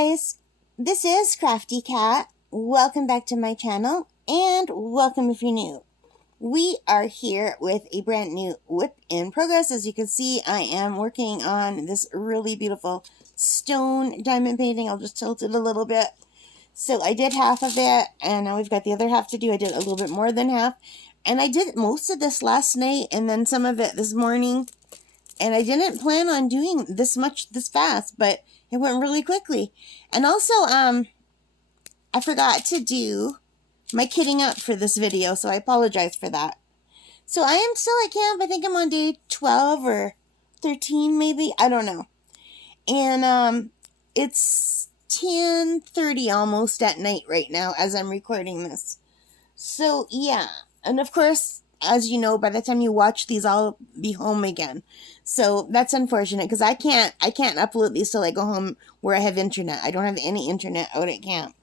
guys, this is Crafty Kat. Welcome back to my channel, and welcome if you're new. We are here with a brand new WIP in progress. As you can see, I am working on this really beautiful stone diamond painting. I'll just tilt it a little bit. So I did half of it, and now we've got the other half to do. I did a little bit more than half, and I did most of this last night, and then some of it this morning. And I didn't plan on doing this much this fast, but it went really quickly. And also, I forgot to do my kitting up for this video, so I apologize for that. So I am still at camp. I think I'm on day 12 or 13 maybe. I don't know. And it's 10:30 almost at night right now as I'm recording this. So yeah. And of course, as you know, by the time you watch these, I'll be home again. So that's unfortunate because I can't upload these till I go home where I have internet. I don't have any internet out at camp.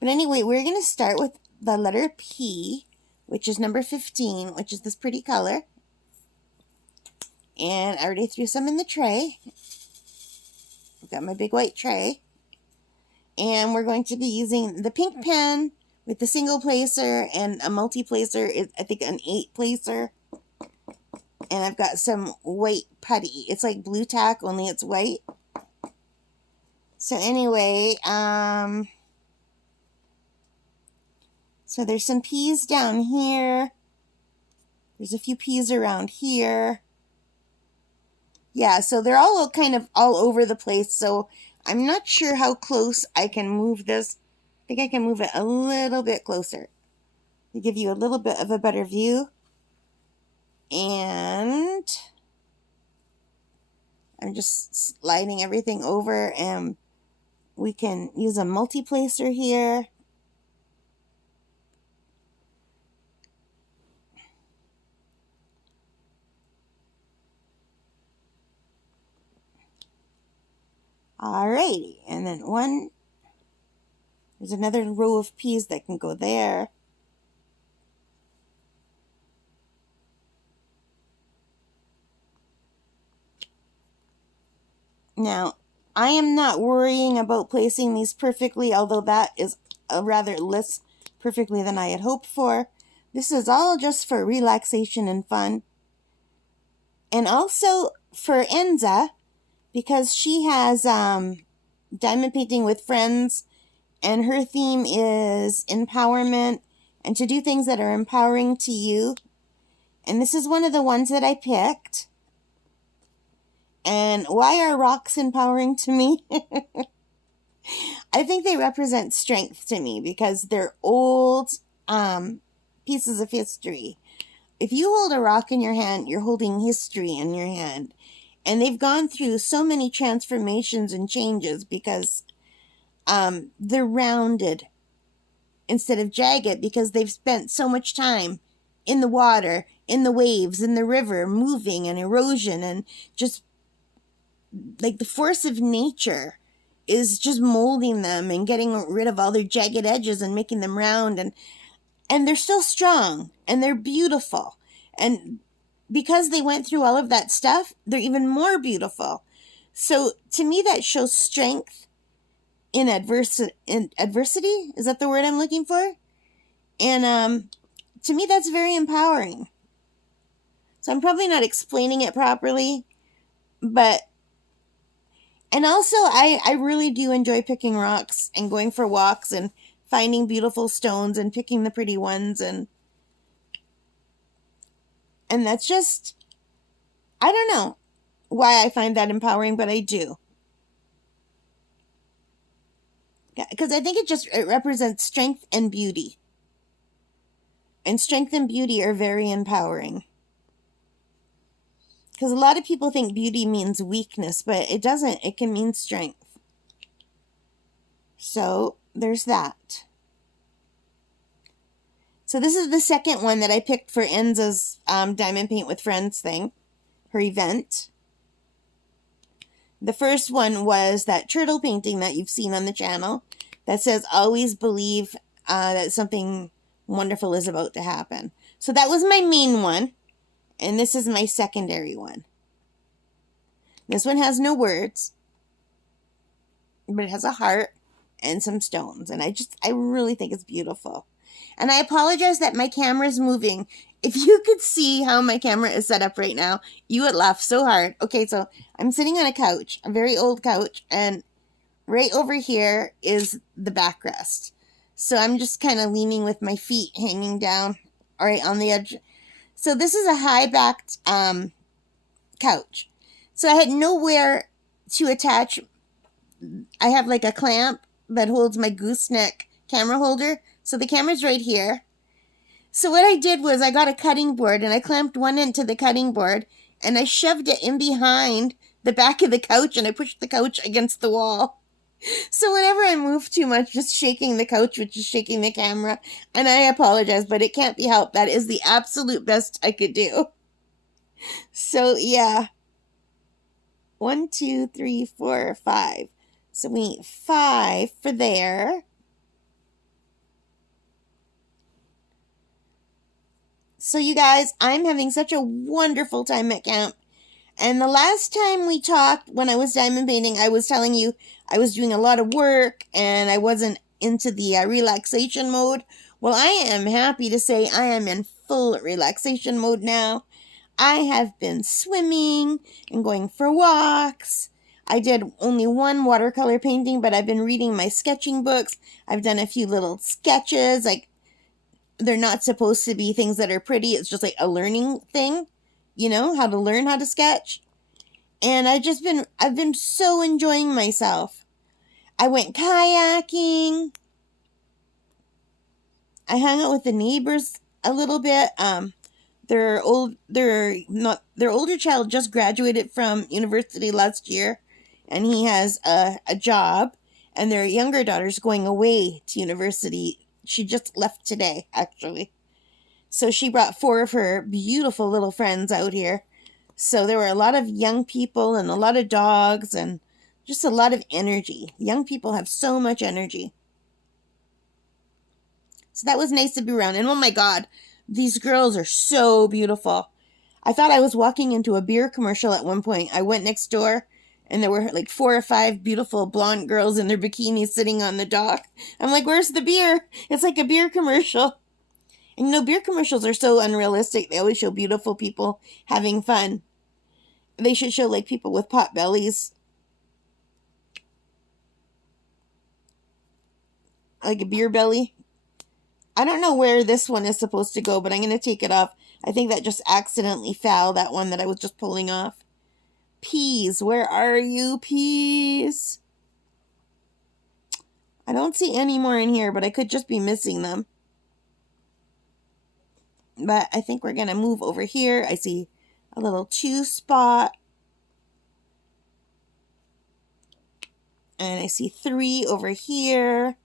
But anyway, we're going to start with the letter P, which is number 15, which is this pretty color. And I already threw some in the tray. I've got my big white tray. And we're going to be using the pink pen with the single placer and a multi-placer, I think an 8-placer. And I've got some white putty. It's like blue tack, only it's white. So anyway, so there's some peas down here. There's a few peas around here. Yeah, so they're all kind of all over the place. So I'm not sure how close I can move this. I think I can move it a little bit closer to give you a little bit of a better view. And I'm just sliding everything over, and we can use a multi-placer here. Alrighty, and then there's another row of peas that can go there. Now, I am not worrying about placing these perfectly, although that is a rather less perfectly than I had hoped for. This is all just for relaxation and fun. And also for Enza, because she has diamond painting with friends, and her theme is empowerment and to do things that are empowering to you. And this is one of the ones that I picked. And why are rocks empowering to me? I think they represent strength to me because they're old pieces of history. If you hold a rock in your hand, you're holding history in your hand. And they've gone through so many transformations and changes because they're rounded instead of jagged because they've spent so much time in the water, in the waves, in the river, moving and erosion, and just like the force of nature is just molding them and getting rid of all their jagged edges and making them round, and they're still strong and they're beautiful. And because they went through all of that stuff, they're even more beautiful. So to me, that shows strength in adversity. Is that the word I'm looking for? And to me, that's very empowering. So I'm probably not explaining it properly, but and also, I really do enjoy picking rocks and going for walks and finding beautiful stones and picking the pretty ones. And that's just, I don't know why I find that empowering, but I do. Because I think it represents strength and beauty. And strength and beauty are very empowering. Because a lot of people think beauty means weakness, but it doesn't. It can mean strength. So, there's that. So, this is the second one that I picked for Enza's Diamond Paint with Friends thing. Her event. The first one was that turtle painting that you've seen on the channel. That says, always believe that something wonderful is about to happen. So, that was my main one. And this is my secondary one. This one has no words. but it has a heart and some stones. And I really think it's beautiful. And I apologize that my camera is moving. If you could see how my camera is set up right now, you would laugh so hard. Okay, so I'm sitting on a couch, a very old couch, and right over here is the backrest. So I'm just kind of leaning with my feet hanging down right on the edge. So this is a high-backed couch. So I had nowhere to attach. I have like a clamp that holds my gooseneck camera holder. So the camera's right here. So what I did was I got a cutting board and I clamped one end to the cutting board and I shoved it in behind the back of the couch and I pushed the couch against the wall. So whenever I move too much, just shaking the couch, which is shaking the camera. And I apologize, but it can't be helped. That is the absolute best I could do. So yeah. 1, 2, 3, 4, 5. So we need 5 for there. So you guys, I'm having such a wonderful time at camp. And the last time we talked, when I was diamond painting, I was telling you I was doing a lot of work and I wasn't into the relaxation mode. Well, I am happy to say I am in full relaxation mode now. I have been swimming and going for walks. I did only one watercolor painting, but I've been reading my sketching books. I've done a few little sketches. Like, they're not supposed to be things that are pretty. It's just like a learning thing, you know, how to learn how to sketch. And I've been so enjoying myself. I went kayaking. I hung out with the neighbors a little bit. Their older child just graduated from university last year, and he has a job, and their younger daughter's going away to university. She just left today, actually. So she brought 4 of her beautiful little friends out here. So there were a lot of young people and a lot of dogs and just a lot of energy. Young people have so much energy. So that was nice to be around. And oh my God, these girls are so beautiful. I thought I was walking into a beer commercial at one point. I went next door and there were like 4 or 5 beautiful blonde girls in their bikinis sitting on the dock. I'm like, where's the beer? It's like a beer commercial. And you know, beer commercials are so unrealistic. They always show beautiful people having fun. They should show like people with pot bellies. Like a beer belly. I don't know where this one is supposed to go, but I'm going to take it off. I think that just accidentally fell, that one that I was just pulling off. Peas, where are you, peas? I don't see any more in here, but I could just be missing them. But I think we're going to move over here. I see a little 2 spot. And I see 3 over here.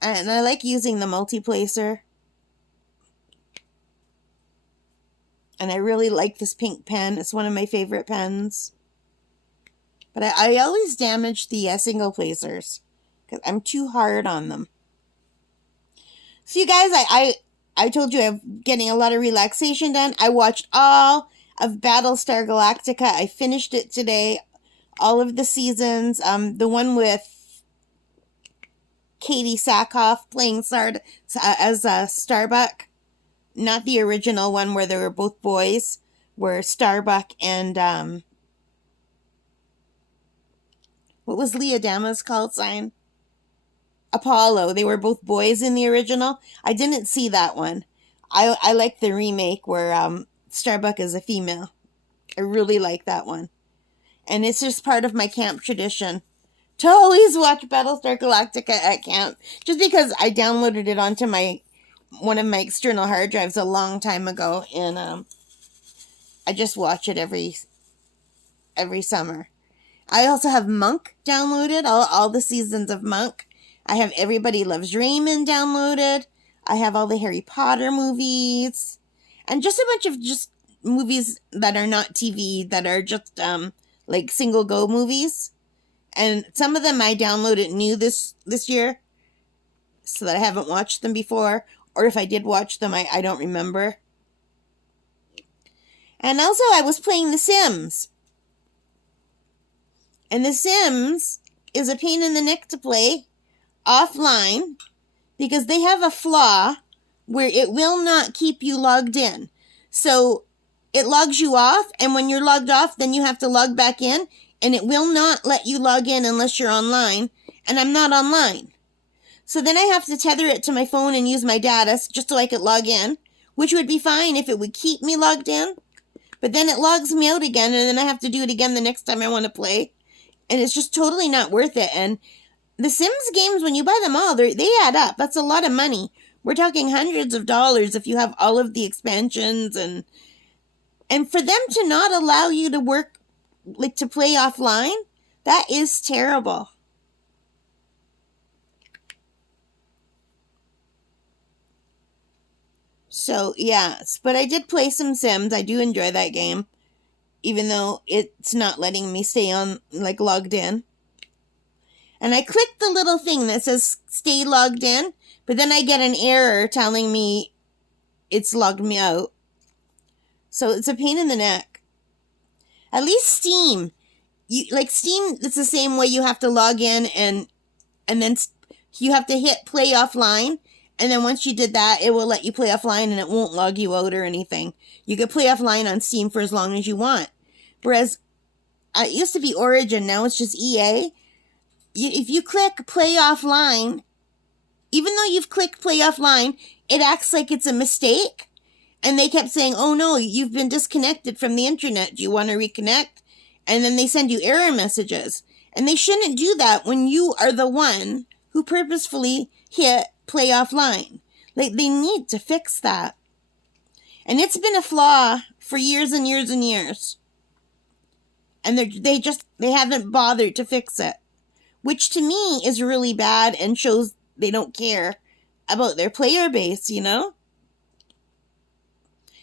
And I like using the multi-placer. And I really like this pink pen. It's one of my favorite pens. But I always damage the single placers because I'm too hard on them. So you guys, I told you I'm getting a lot of relaxation done. I watched all of Battlestar Galactica. I finished it today. All of the seasons. The one with Katie Sackhoff playing as Starbuck. Not the original one where they were both boys. Where Starbuck and what was Leah Dama's call sign? Apollo. They were both boys in the original. I didn't see that one. I like the remake where Starbuck is a female. I really like that one. And it's just part of my camp tradition to always watch Battlestar Galactica at camp. Just because I downloaded it onto one of my external hard drives a long time ago. And I just watch it every summer. I also have Monk downloaded. All the seasons of Monk. I have Everybody Loves Raymond downloaded. I have all the Harry Potter movies. And just a bunch of just movies that are not TV, that are just like single go movies. And some of them I downloaded new this year, so that I haven't watched them before. Or if I did watch them, I don't remember. And also I was playing The Sims. And The Sims is a pain in the neck to play offline because they have a flaw where it will not keep you logged in. So it logs you off, and when you're logged off, then you have to log back in, and it will not let you log in unless you're online, and I'm not online. So then I have to tether it to my phone and use my data just so I could log in, which would be fine if it would keep me logged in. But then it logs me out again, and then I have to do it again the next time I want to play. And it's just totally not worth it. And the Sims games, when you buy them all, they add up. That's a lot of money. We're talking hundreds of dollars if you have all of the expansions. And for them to not allow you to work, like to play offline, that is terrible. So, yes, but I did play some Sims. I do enjoy that game, even though it's not letting me stay on, like, logged in. And I click the little thing that says stay logged in, but then I get an error telling me it's logged me out. So it's a pain in the neck. At least Steam. Steam, it's the same way. You have to log in and then you have to hit play offline. And then once you did that, it will let you play offline and it won't log you out or anything. You can play offline on Steam for as long as you want. Whereas it used to be Origin, now it's just EA. If you click play offline, even though you've clicked play offline, it acts like it's a mistake. And they kept saying, oh no, you've been disconnected from the internet. Do you want to reconnect? And then they send you error messages. And they shouldn't do that when you are the one who purposefully hit play offline. Like, they need to fix that. And it's been a flaw for years and years and years. And they haven't bothered to fix it. Which to me is really bad and shows they don't care about their player base, you know?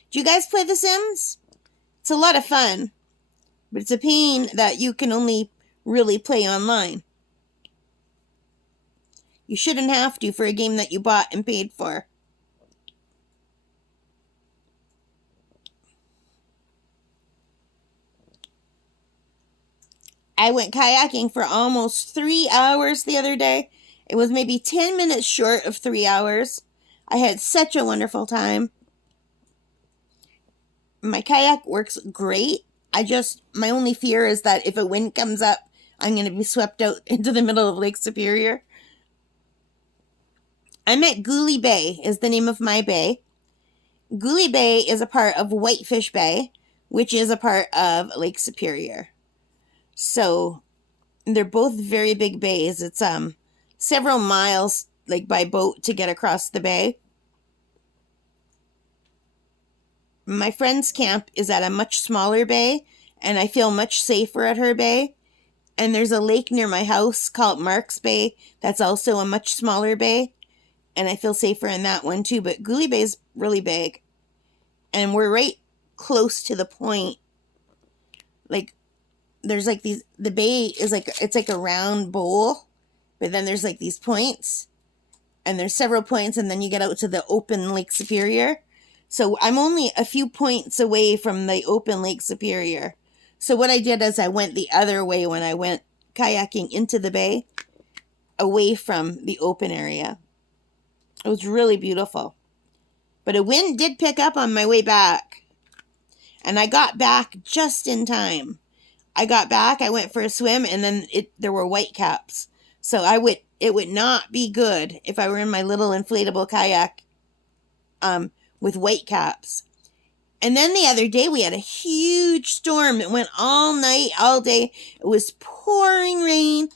Do you guys play The Sims? It's a lot of fun. But it's a pain that you can only really play online. You shouldn't have to for a game that you bought and paid for. I went kayaking for almost 3 hours the other day. It was maybe 10 minutes short of 3 hours. I had such a wonderful time. My kayak works great. My only fear is that if a wind comes up, I'm going to be swept out into the middle of Lake Superior. I'm at Gooley Bay is the name of my bay. Gooley Bay is a part of Whitefish Bay, which is a part of Lake Superior. So they're both very big bays. It's several miles like by boat to get across the bay. My friend's camp is at a much smaller bay, and I feel much safer at her bay. And there's a lake near my house called Marks Bay that's also a much smaller bay. And I feel safer in that one too. But Gooley Bay is really big. And we're right close to the point. Like, there's like these, the bay is like, it's like a round bowl. But then there's like these points. And there's several points. And then you get out to the open Lake Superior. So I'm only a few points away from the open Lake Superior. So what I did is I went the other way when I went kayaking into the bay. Away from the open area. It was really beautiful. But a wind did pick up on my way back. And I got back just in time. I got back, I went for a swim, and then there were whitecaps. So it would not be good if I were in my little inflatable kayak with whitecaps. And then the other day we had a huge storm that went all night, all day. It was pouring rain,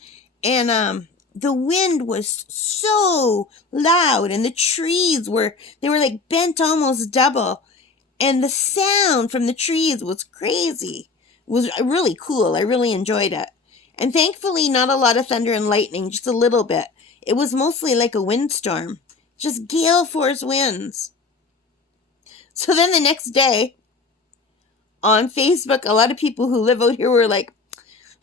and the wind was so loud, and the trees were like bent almost double. And the sound from the trees was crazy. It was really cool. I really enjoyed it. And thankfully, not a lot of thunder and lightning, just a little bit. It was mostly like a windstorm. Just gale force winds. So then the next day, on Facebook, a lot of people who live out here were like,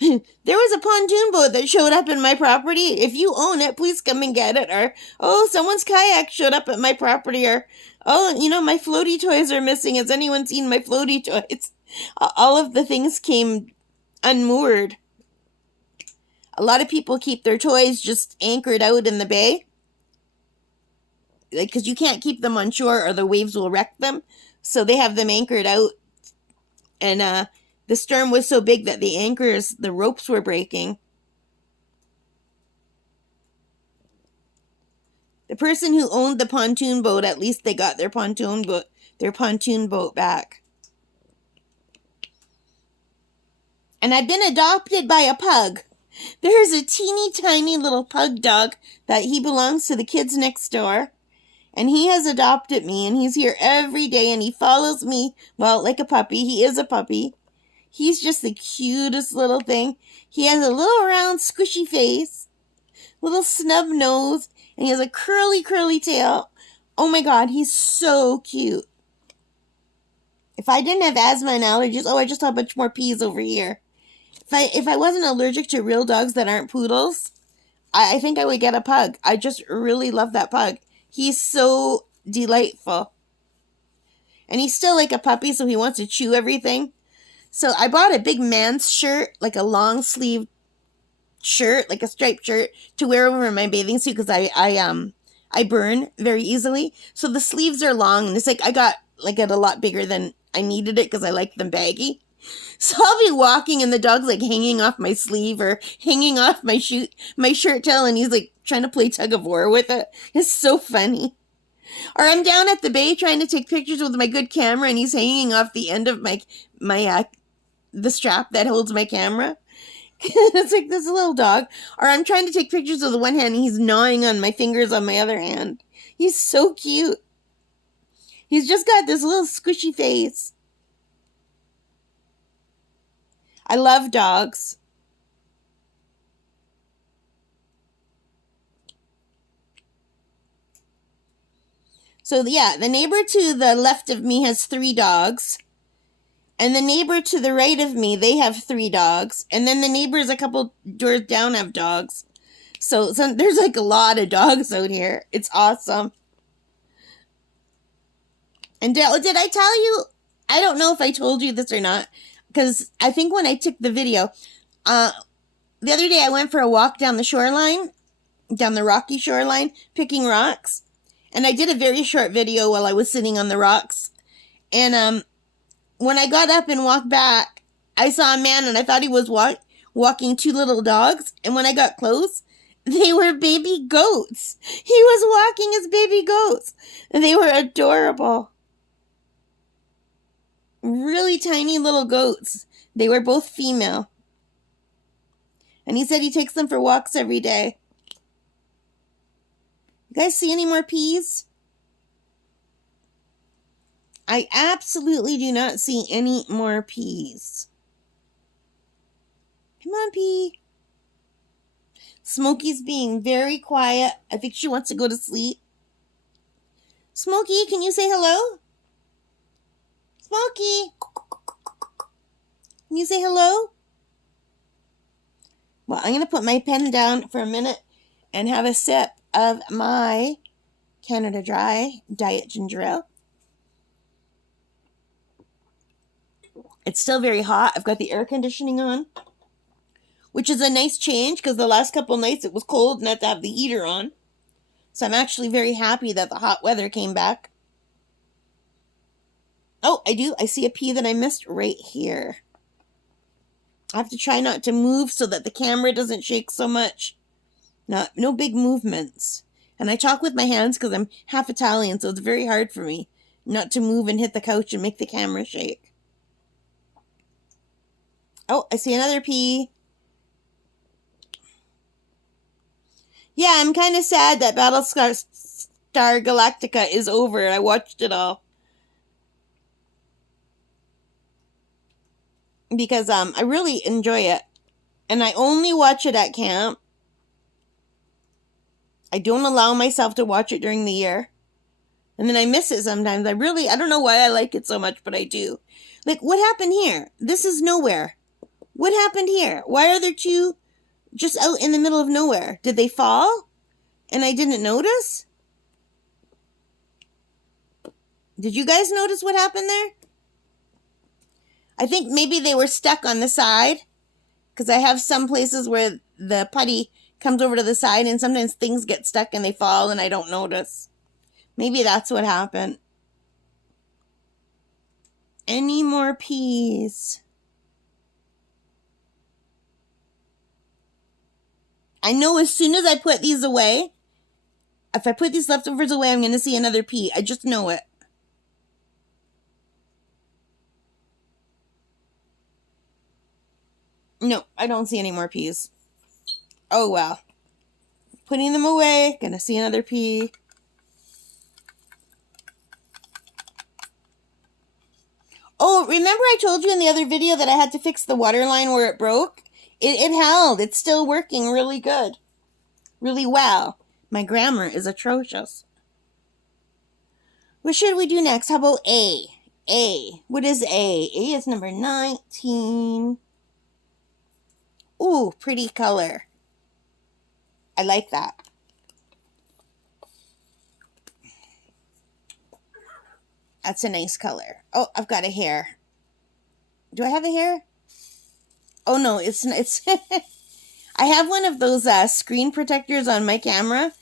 there was a pontoon boat that showed up in my property. If you own it, please come and get it. Or, oh, someone's kayak showed up at my property. Or, oh, my floaty toys are missing. Has anyone seen my floaty toys? All of the things came unmoored. A lot of people keep their toys just anchored out in the bay. Like, because you can't keep them on shore or the waves will wreck them. So they have them anchored out. And the storm was so big that the ropes were breaking. The person who owned the pontoon boat, at least they got their pontoon boat back. And I've been adopted by a pug. There's a teeny tiny little pug dog that he belongs to the kids next door. And he has adopted me, and he's here every day, and he follows me, well, like a puppy. He is a puppy. He's just the cutest little thing. He has a little round, squishy face, little snub nose, and he has a curly, curly tail. Oh my God, he's so cute. If I didn't have asthma and allergies, I just saw a bunch more peas over here. If I wasn't allergic to real dogs that aren't poodles, I think I would get a pug. I just really love that pug. He's so delightful. And he's still like a puppy, so he wants to chew everything. So I bought a big man's shirt, like a long sleeve shirt, like a striped shirt, to wear over my bathing suit because I burn very easily. So the sleeves are long, and it's like I got like it a lot bigger than I needed it because I like them baggy. So I'll be walking and the dog's like hanging off my sleeve or hanging off my shirt tail, and he's like trying to play tug of war with it. It's so funny. Or I'm down at the bay trying to take pictures with my good camera, and he's hanging off the end of the strap that holds my camera. It's like this little dog. Or I'm trying to take pictures with one hand, and he's gnawing on my fingers on my other hand. He's so cute. He's just got this little squishy face. I love dogs. So yeah, the neighbor to the left of me has 3 dogs. And the neighbor to the right of me, they have 3 dogs. And then the neighbors a couple doors down have dogs. So there's like a lot of dogs out here. It's awesome. And did I tell you? I don't know if I told you this or not. Because I think when I took the video, the other day I went for a walk down the shoreline, down the rocky shoreline, picking rocks. And I did a very short video while I was sitting on the rocks. And when I got up and walked back, I saw a man and I thought he was walking 2 little dogs. And when I got close, they were baby goats. He was walking his baby goats. And they were adorable. Really tiny little goats. They were both female. And he said he takes them for walks every day. You guys see any more peas? I absolutely do not see any more peas. Come on, pea. Smokey's being very quiet. I think she wants to go to sleep. Smokey, can you say hello? Smokey, can you say hello? Well, I'm going to put my pen down for a minute and have a sip of my Canada Dry Diet Ginger Ale. It's still very hot. I've got the air conditioning on, which is a nice change because the last couple nights it was cold and I had to have the heater on. So I'm actually very happy that the hot weather came back. Oh, I do. I see a pea that I missed right here. I have to try not to move so that the camera doesn't shake so much. No big movements. And I talk with my hands because I'm half Italian, so it's very hard for me not to move and hit the couch and make the camera shake. Oh, I see another pea. Yeah, I'm kind of sad that Battlestar Galactica is over. I watched it all. Because I really enjoy it. And I only watch it at camp. I don't allow myself to watch it during the year. And then I miss it sometimes. I don't know why I like it so much, but I do. Like, what happened here? This is nowhere. What happened here? Why are there 2 just out in the middle of nowhere? Did they fall? And I didn't notice? Did you guys notice what happened there? I think maybe they were stuck on the side. Because I have some places where the putty comes over to the side, and sometimes things get stuck and they fall and I don't notice. Maybe that's what happened. Any more peas? I know as soon as I put these away, if I put these leftovers away, I'm going to see another pea. I just know it. No, I don't see any more peas. Oh, well. Putting them away. Gonna see another pea. Oh, remember I told you in the other video that I had to fix the water line where it broke? It held. It's still working really good. Really well. My grammar is atrocious. What should we do next? How about A? A. What is A? A is number 19. Ooh, pretty color. I like that. That's a nice color. Oh, I've got a hair. Do I have a hair? Oh no, it's I have one of those screen protectors on my camera,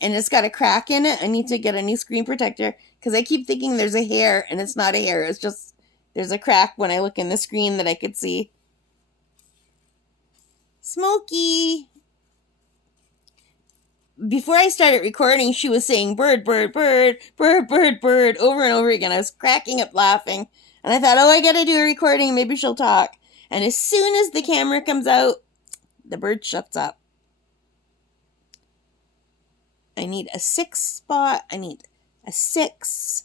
and it's got a crack in it. I need to get a new screen protector because I keep thinking there's a hair, and it's not a hair. It's just there's a crack when I look in the screen that I could see. Smokey. Before I started recording, she was saying bird, bird, bird, bird, bird, bird over and over again. I was cracking up laughing. And I thought, oh, I gotta do a recording. Maybe she'll talk. And as soon as the camera comes out, the bird shuts up. I need a 6 spot. I need a 6.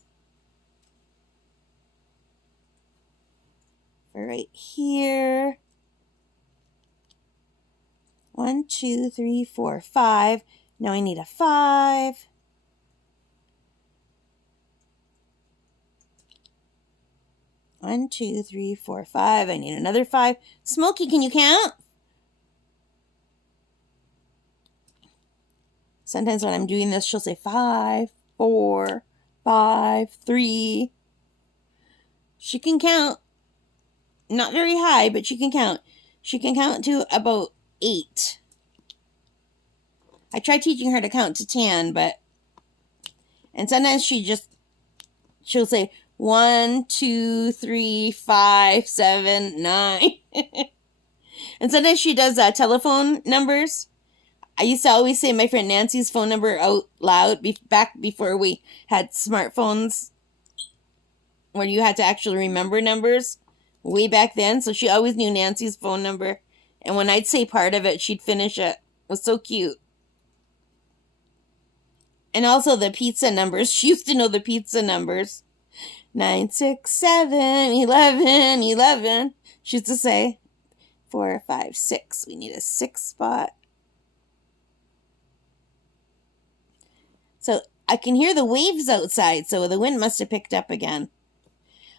Right here. 1, 2, 3, 4, 5. Now I need a 5. One, 2, 3, 4, 5. I need another 5. Smokey, can you count? Sometimes when I'm doing this, she'll say 5, 4, 5, 3. She can count. Not very high, but she can count. She can count to about 8. I tried teaching her to count to 10, and sometimes she'll say 1, 2, 3, 5, 7, 9. And sometimes she does telephone numbers. I used to always say my friend Nancy's phone number out loud back before we had smartphones where you had to actually remember numbers way back then. So she always knew Nancy's phone number. And when I'd say part of it, she'd finish it. It was so cute. And also the pizza numbers. She used to know the pizza numbers. 9, 6, 7, 11, 11. She used to say 4, 5, 6. We need a 6 spot. So I can hear the waves outside, so the wind must have picked up again.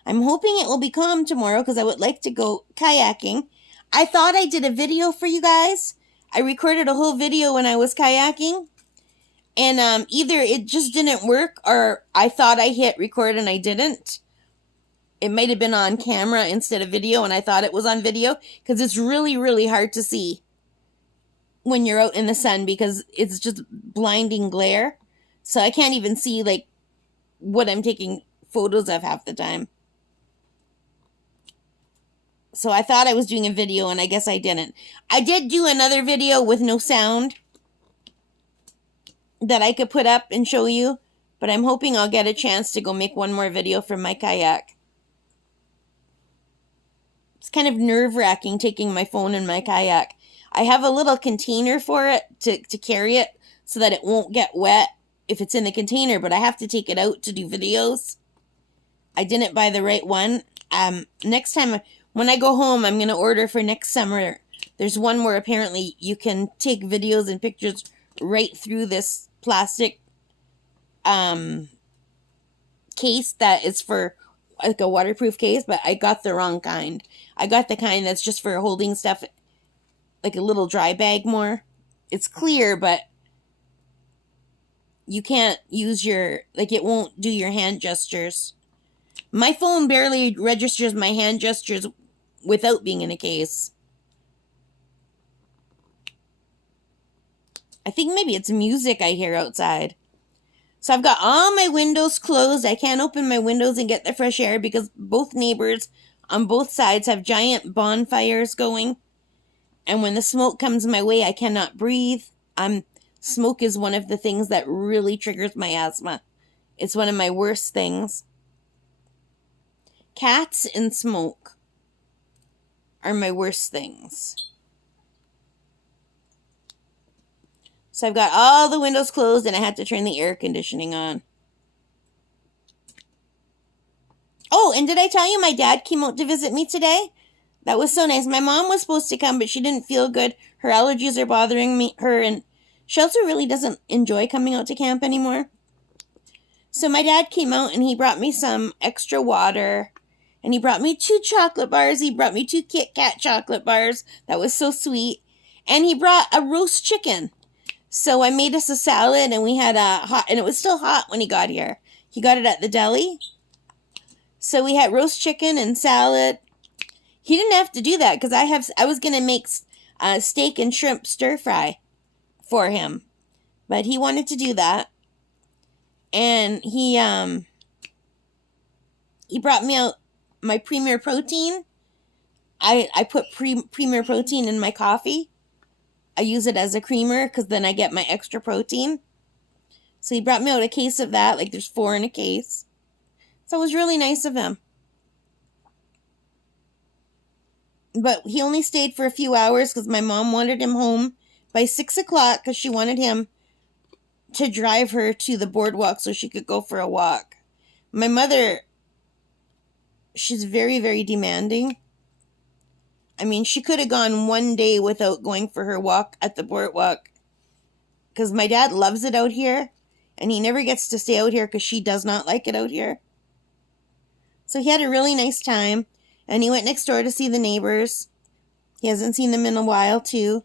I'm hoping it will be calm tomorrow because I would like to go kayaking. I thought I did a video for you guys. I recorded a whole video when I was kayaking. And either it just didn't work or I thought I hit record and I didn't. It might have been on camera instead of video and I thought it was on video because it's really, really hard to see when you're out in the sun because it's just blinding glare. So I can't even see like what I'm taking photos of half the time. So I thought I was doing a video and I guess I didn't. I did do another video with no sound that I could put up and show you, but I'm hoping I'll get a chance to go make one more video from my kayak. It's kind of nerve-wracking taking my phone in my kayak. I have a little container for it to carry it so that it won't get wet if it's in the container, but I have to take it out to do videos. I didn't buy the right one. Next time, when I go home, I'm going to order for next summer. There's one where apparently you can take videos and pictures right through this plastic case that is for like a waterproof case, but I got the wrong kind. I got the kind that's just for holding stuff, like a little dry bag more. It's clear, but you can't use it won't do your hand gestures. My phone barely registers my hand gestures without being in a case. I think maybe it's music I hear outside. So I've got all my windows closed. I can't open my windows and get the fresh air because both neighbors on both sides have giant bonfires going. And when the smoke comes my way, I cannot breathe. Smoke is one of the things that really triggers my asthma. It's one of my worst things. Cats and smoke are my worst things. So I've got all the windows closed and I had to turn the air conditioning on. Oh, and did I tell you my dad came out to visit me today? That was so nice. My mom was supposed to come, but she didn't feel good. Her allergies are bothering her, and she also really doesn't enjoy coming out to camp anymore. So my dad came out and he brought me some extra water, and he brought me 2 chocolate bars. He brought me 2 Kit Kat chocolate bars. That was so sweet. And he brought a roast chicken. So I made us a salad, and we had a hot, and it was still hot when he got here. He got it at the deli. So we had roast chicken and salad. He didn't have to do that because I was going to make steak and shrimp stir fry for him. But he wanted to do that. And he brought me out my Premier Protein. I put Premier Protein in my coffee. I use it as a creamer because then I get my extra protein. So he brought me out a case of that. Like there's 4 in a case. So it was really nice of him. But he only stayed for a few hours because my mom wanted him home by 6 o'clock because she wanted him to drive her to the boardwalk so she could go for a walk. My mother, she's very, very demanding. I mean, she could have gone one day without going for her walk at the boardwalk because my dad loves it out here and he never gets to stay out here because she does not like it out here. So he had a really nice time. And he went next door to see the neighbors. He hasn't seen them in a while, too.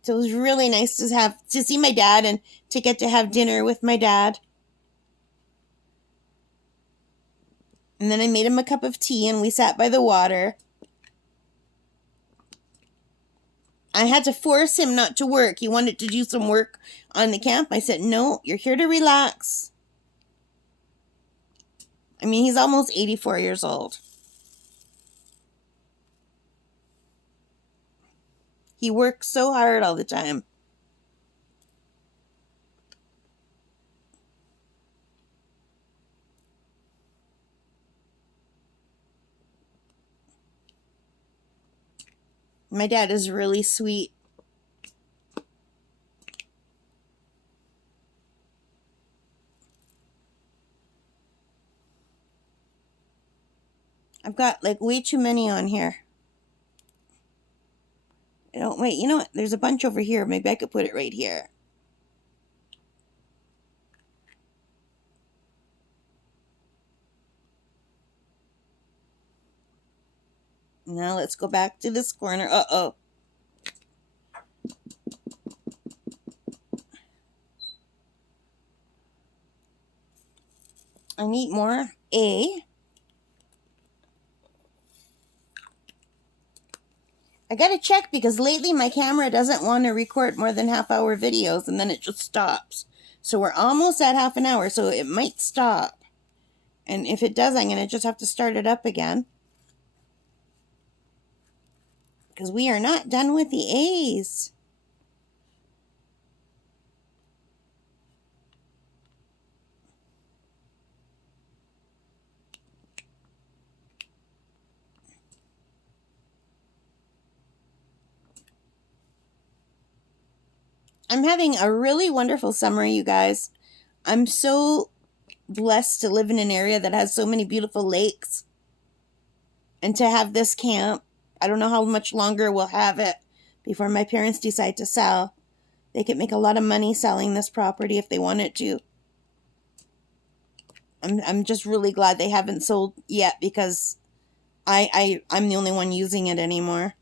So it was really nice to see my dad and to get to have dinner with my dad. And then I made him a cup of tea and we sat by the water. I had to force him not to work. He wanted to do some work on the camp. I said, no, you're here to relax. I mean, he's almost 84 years old. He works so hard all the time. My dad is really sweet. I've got like way too many on here. Wait, you know what? There's a bunch over here. Maybe I could put it right here. Now let's go back to this corner. Uh-oh. I need more. I gotta check because lately my camera doesn't want to record more than half-hour videos and then it just stops. So we're almost at half an hour, so it might stop. And if it does, I'm gonna just have to start it up again. Because we are not done with the A's. I'm having a really wonderful summer, you guys. I'm so blessed to live in an area that has so many beautiful lakes. And to have this camp. I don't know how much longer we'll have it before my parents decide to sell. They could make a lot of money selling this property if they wanted to. I'm just really glad they haven't sold yet because I'm the only one using it anymore.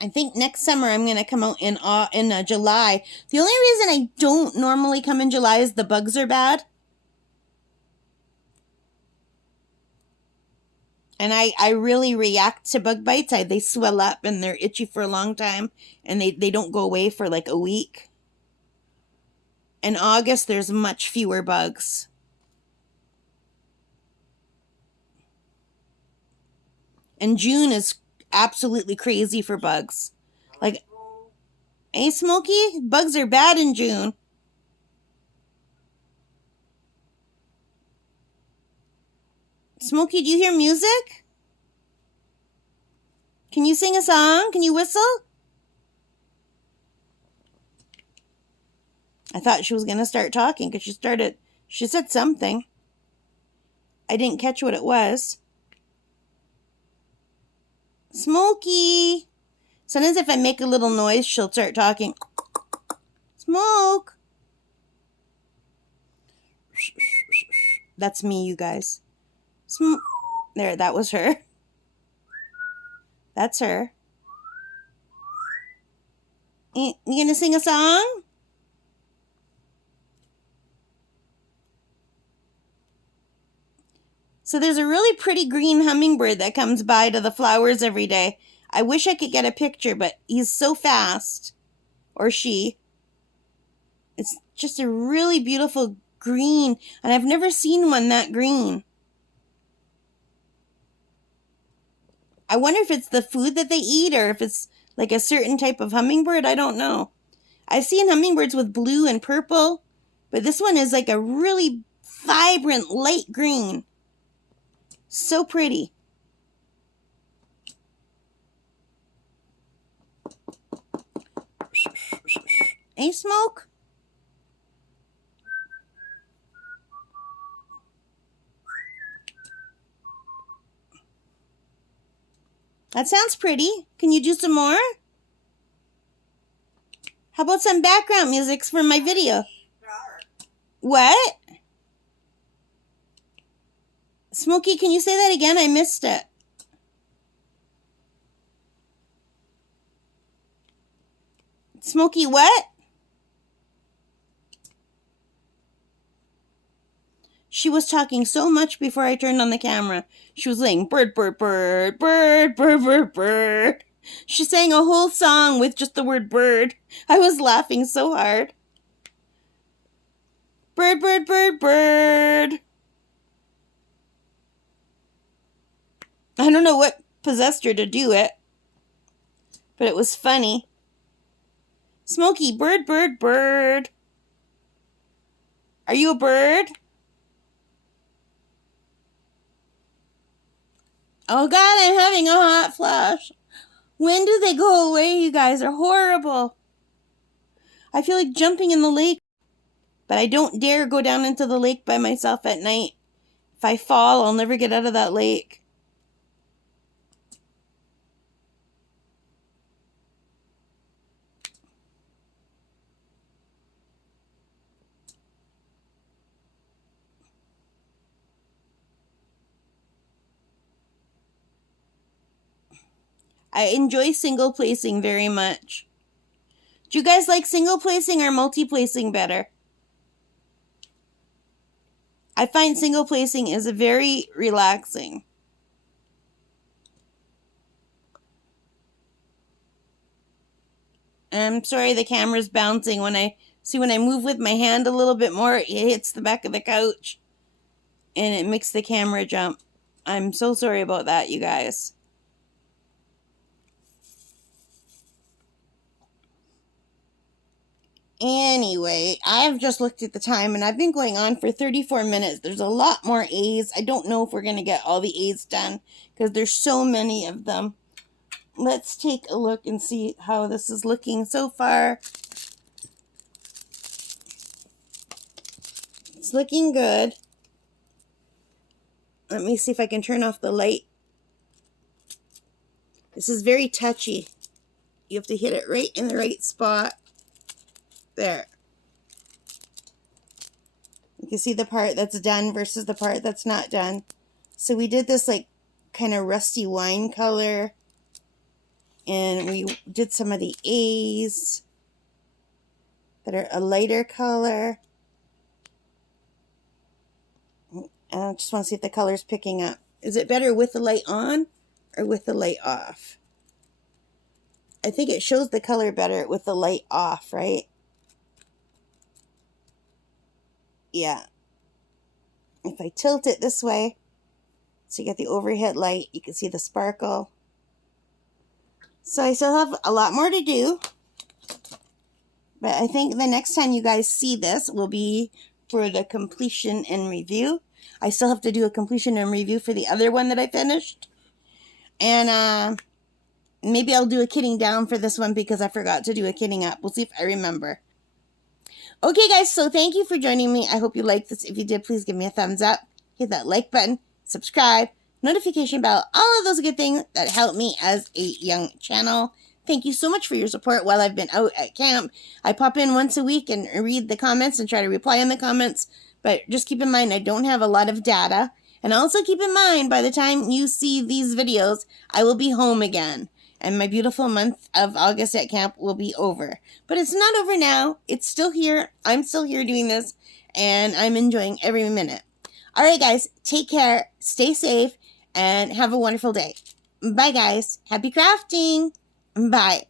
I think next summer I'm going to come out in July. The only reason I don't normally come in July is the bugs are bad. And I really react to bug bites. They swell up and they're itchy for a long time. And they don't go away for like a week. In August, there's much fewer bugs. And June is absolutely crazy for bugs. Like, hey, Smokey? Bugs are bad in June. Smokey, do you hear music? Can you sing a song? Can you whistle? I thought she was going to start talking because she said something. I didn't catch what it was. Smokey. Sometimes if I make a little noise, she'll start talking. Smoke. That's me, you guys. There, that was her. That's her. You gonna sing a song? So there's a really pretty green hummingbird that comes by to the flowers every day. I wish I could get a picture, but he's so fast. Or she. It's just a really beautiful green, and I've never seen one that green. I wonder if it's the food that they eat or if it's like a certain type of hummingbird. I don't know. I've seen hummingbirds with blue and purple, but this one is like a really vibrant light green. So pretty. Hey, Smoke? That sounds pretty. Can you do some more? How about some background music for my video? What? Smokey, can you say that again? I missed it. Smokey, what? She was talking so much before I turned on the camera. She was saying, bird, bird, bird, bird, bird, bird, bird. She sang a whole song with just the word bird. I was laughing so hard. Bird, bird, bird, bird. I don't know what possessed her to do it, but it was funny. Smokey, bird, bird, bird. Are you a bird? Oh God, I'm having a hot flash. When do they go away? You guys are horrible. I feel like jumping in the lake, but I don't dare go down into the lake by myself at night. If I fall, I'll never get out of that lake. I enjoy single placing very much. Do you guys like single placing or multi placing better? I find single placing is very relaxing. And I'm sorry the camera's bouncing. When I move with my hand a little bit more, it hits the back of the couch and it makes the camera jump. I'm so sorry about that, you guys. Anyway, I've just looked at the time and I've been going on for 34 minutes. There's a lot more A's. I don't know if we're going to get all the A's done because there's so many of them. Let's take a look and see how this is looking so far. It's looking good. Let me see if I can turn off the light. This is very touchy. You have to hit it right in the right spot. There. You can see the part that's done versus the part that's not done. So we did this like kind of rusty wine color. And we did some of the A's that are a lighter color. And I just want to see if the color's picking up. Is it better with the light on or with the light off? I think it shows the color better with the light off, right? Yeah. If I tilt it this way, so you get the overhead light, you can see the sparkle. So I still have a lot more to do. But I think the next time you guys see this will be for the completion and review. I still have to do a completion and review for the other one that I finished. And maybe I'll do a kitting down for this one because I forgot to do a kitting up. We'll see if I remember. Okay, guys, so thank you for joining me. I hope you liked this. If you did, please give me a thumbs up. Hit that like button, subscribe, notification bell, all of those good things that help me as a young channel. Thank you so much for your support while I've been out at camp. I pop in once a week and read the comments and try to reply in the comments. But just keep in mind, I don't have a lot of data. And also keep in mind, by the time you see these videos, I will be home again. And my beautiful month of August at camp will be over. But it's not over now. It's still here. I'm still here doing this. And I'm enjoying every minute. All right, guys. Take care. Stay safe. And have a wonderful day. Bye, guys. Happy crafting. Bye.